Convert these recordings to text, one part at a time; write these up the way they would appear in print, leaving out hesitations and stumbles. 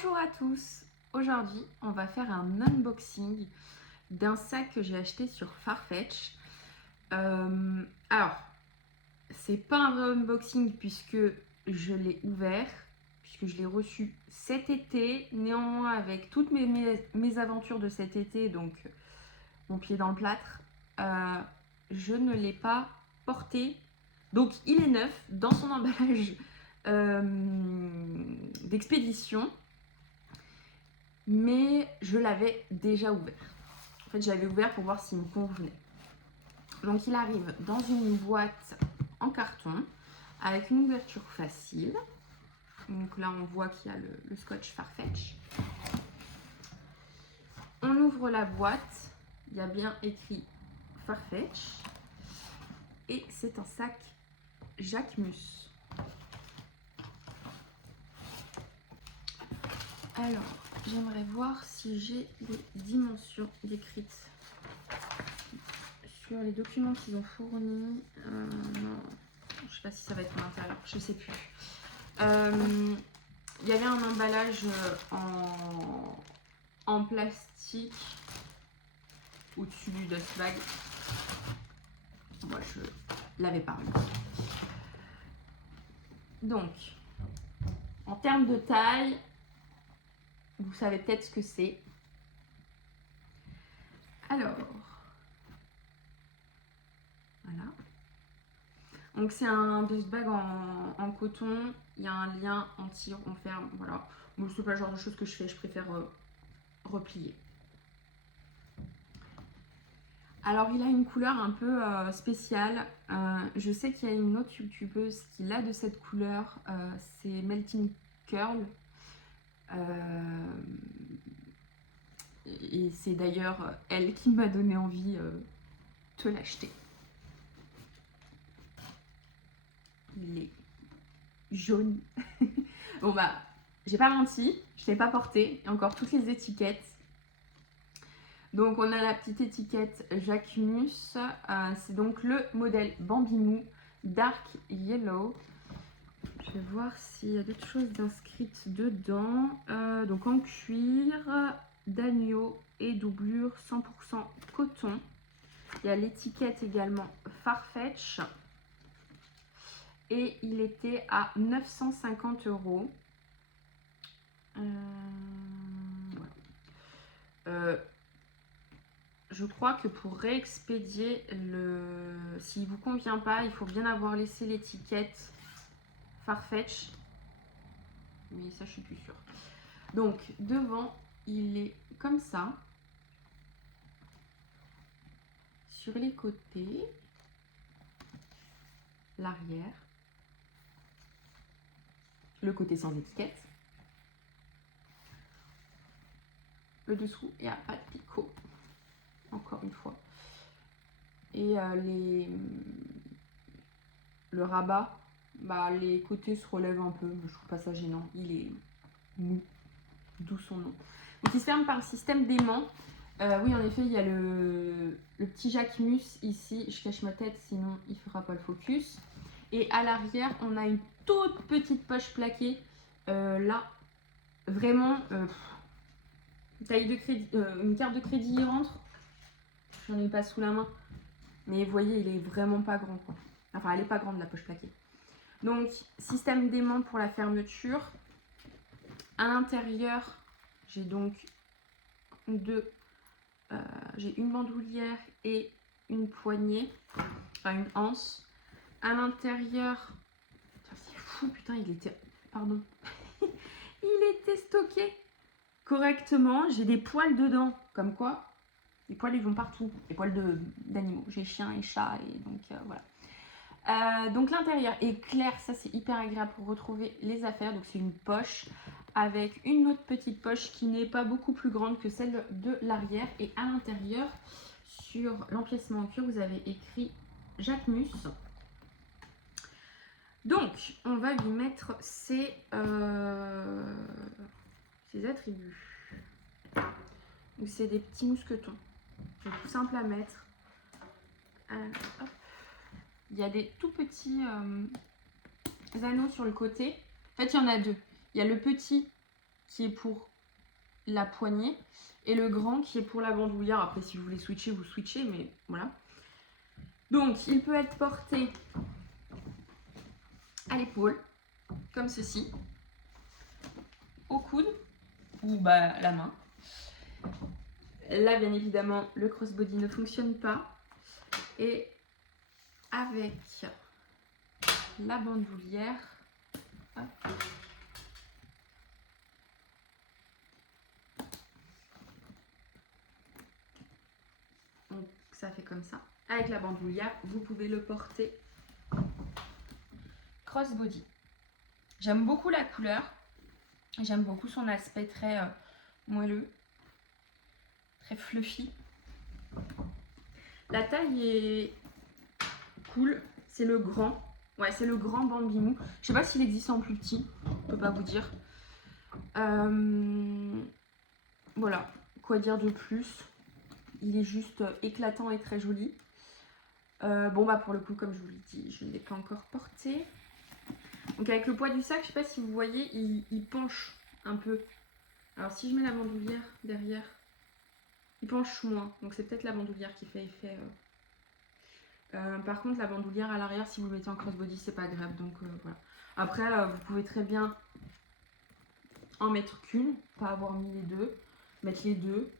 Bonjour à tous. Aujourd'hui, on va faire un unboxing d'un sac que j'ai acheté sur Farfetch. Alors, c'est pas un vrai unboxing puisque je l'ai ouvert, puisque je l'ai reçu cet été. Néanmoins, avec toutes mes aventures de cet été, donc mon pied dans le plâtre, je ne l'ai pas porté. Donc, il est neuf dans son emballage d'expédition. Mais je l'avais déjà ouvert. En fait, je l'avais ouvert pour voir s'il me convenait. Donc, il arrive dans une boîte en carton avec une ouverture facile. Donc là, on voit qu'il y a le scotch Farfetch. On ouvre la boîte. Il y a bien écrit Farfetch. Et c'est un sac Jacquemus. Alors, j'aimerais voir si j'ai les dimensions décrites sur les documents qu'ils ont fournis. Non, je sais pas si ça va être à l'intérieur, je sais plus. Il y avait un emballage en plastique au-dessus du dust bag. Moi, je l'avais pas mis. Donc, en termes de taille, vous savez peut-être ce que c'est. Alors, voilà. Donc c'est un dust bag en coton. Il y a un lien, on tire, on ferme, voilà. Bon, c'est pas le genre de choses que je fais, je préfère replier. Alors il a une couleur un peu spéciale. Je sais qu'il y a une autre youtubeuse qui l'a de cette couleur. C'est Melting Curl. Et c'est d'ailleurs elle qui m'a donné envie de l'acheter. Il est jaune. Bon bah, j'ai pas menti, je l'ai pas porté. Il y a encore toutes les étiquettes. Donc on a la petite étiquette Jacquemus. C'est donc le modèle Bambimou Dark Yellow. Je vais voir s'il y a d'autres choses inscrites dedans. Donc en cuir, d'agneau et doublure 100% coton. Il y a l'étiquette également Farfetch. Et il était à 950 €. Je crois que pour réexpédier, s'il ne vous convient pas, il faut bien avoir laissé l'étiquette Farfetch. Mais ça, je suis plus sûre. Donc, devant, il est comme ça. Sur les côtés, l'arrière, le côté sans étiquette. Le dessous, il n'y a pas de picot. Encore une fois. Et le rabat, bah, les côtés se relèvent un peu, mais je trouve pas ça gênant. Il est mou, d'où son nom. Donc il se ferme par le système d'aimant. Oui, en effet, il y a le petit Jacquemus ici. Je cache ma tête, sinon il ne fera pas le focus. Et à l'arrière, on a une toute petite poche plaquée. Là, vraiment, taille de crédit, une carte de crédit y rentre. J'en ai pas sous la main. Mais vous voyez, il est vraiment pas grand, quoi. Enfin, elle est pas grande, la poche plaquée. Donc, système d'aimant pour la fermeture. À l'intérieur, j'ai donc j'ai une bandoulière et une poignée, enfin une anse. À l'intérieur, c'est fou, putain, pardon, il était stocké correctement. J'ai des poils dedans, comme quoi, les poils ils vont partout, les poils d'animaux. J'ai chien et chat, et donc voilà. Donc l'intérieur est clair, ça c'est hyper agréable pour retrouver les affaires. Donc c'est une poche avec une autre petite poche qui n'est pas beaucoup plus grande que celle de l'arrière. Et à l'intérieur, sur l'empiècement en cuir, vous avez écrit Jacquemus. Donc on va lui mettre ses attributs. Donc c'est des petits mousquetons. C'est tout simple à mettre. Hop. Il y a des tout petits anneaux sur le côté. En fait, il y en a deux. Il y a le petit qui est pour la poignée et le grand qui est pour la bandoulière. Après, si vous voulez switcher, vous switchez, mais voilà. Donc, il peut être porté à l'épaule, comme ceci, au coude ou la main. Là, bien évidemment, le crossbody ne fonctionne pas. Et avec la bandoulière, hop, donc ça fait comme ça. Avec la bandoulière, vous pouvez le porter crossbody. J'aime beaucoup la couleur. J'aime beaucoup son aspect très moelleux, très fluffy. La taille est cool. C'est le grand. Ouais, c'est le grand Bambimou. Je sais pas s'il existe en plus petit. Je peux pas vous dire. Voilà. Quoi dire de plus? Il est juste éclatant et très joli. Bon, pour le coup, comme je vous l'ai dit, je ne l'ai pas encore porté. Donc, avec le poids du sac, je sais pas si vous voyez, il penche un peu. Alors, si je mets la bandoulière derrière, il penche moins. Donc, c'est peut-être la bandoulière qui fait effet. Par contre, la bandoulière à l'arrière, si vous le mettez en crossbody, c'est pas agréable. Donc, voilà. Après, vous pouvez très bien en mettre qu'une, pas avoir mis les deux. Mettre les deux.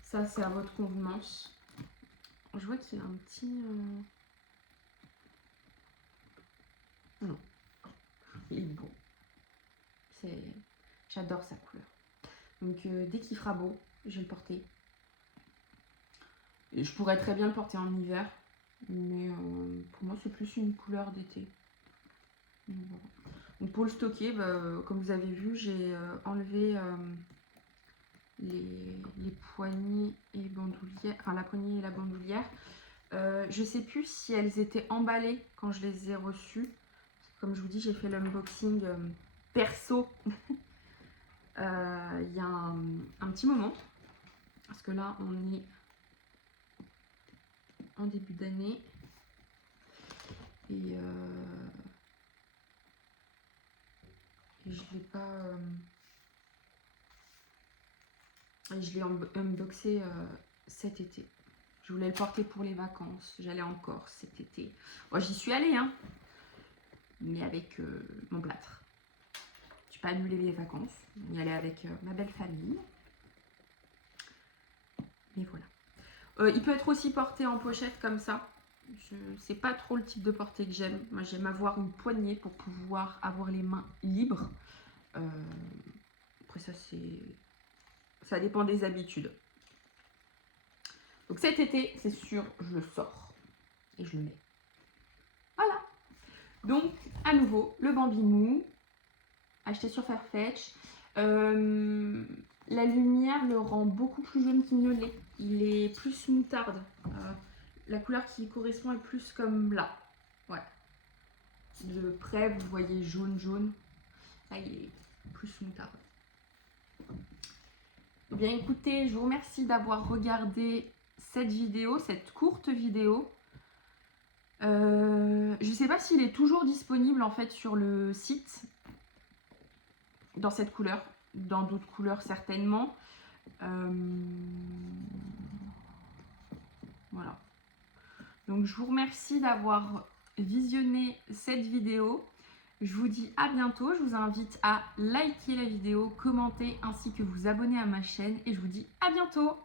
Ça, c'est à votre convenance. Je vois qu'il a un petit... Non. Il est beau. J'adore sa couleur. Donc, dès qu'il fera beau, je vais le porter. Et je pourrais très bien le porter en hiver. Mais pour moi, c'est plus une couleur d'été. Voilà. Donc, pour le stocker, comme vous avez vu, j'ai enlevé les poignées et bandoulières. Enfin, la poignée et la bandoulière. Je sais plus si elles étaient emballées quand je les ai reçues. Comme je vous dis, j'ai fait l'unboxing perso il y a un petit moment. Parce que là, on est en début d'année. Et je l'ai pas... je l'ai unboxé cet été. Je voulais le porter pour les vacances. J'allais en Corse cet été. Moi, j'y suis allée, hein. Mais avec mon plâtre. Je n'ai pas annulé les vacances. On y allait avec ma belle famille. Mais voilà. Il peut être aussi porté en pochette comme ça. C'est pas trop le type de portée que j'aime. Moi, j'aime avoir une poignée pour pouvoir avoir les mains libres. Après ça dépend des habitudes. Donc cet été, c'est sûr, je le sors et je le mets. Voilà. Donc, à nouveau, le Bambimou, acheté sur Farfetch. La lumière le rend beaucoup plus jaune qu'il ne l'est. Il est plus moutarde. La couleur qui correspond est plus comme là. Ouais. De près, vous voyez jaune. Là, il est plus moutarde. Eh bien, écoutez, je vous remercie d'avoir regardé cette vidéo, cette courte vidéo. Je ne sais pas s'il est toujours disponible en fait sur le site dans cette couleur, dans d'autres couleurs certainement. Voilà. Donc je vous remercie d'avoir visionné cette vidéo. Je vous dis à bientôt. Je vous invite à liker la vidéo, commenter ainsi que vous abonner à ma chaîne et je vous dis à bientôt.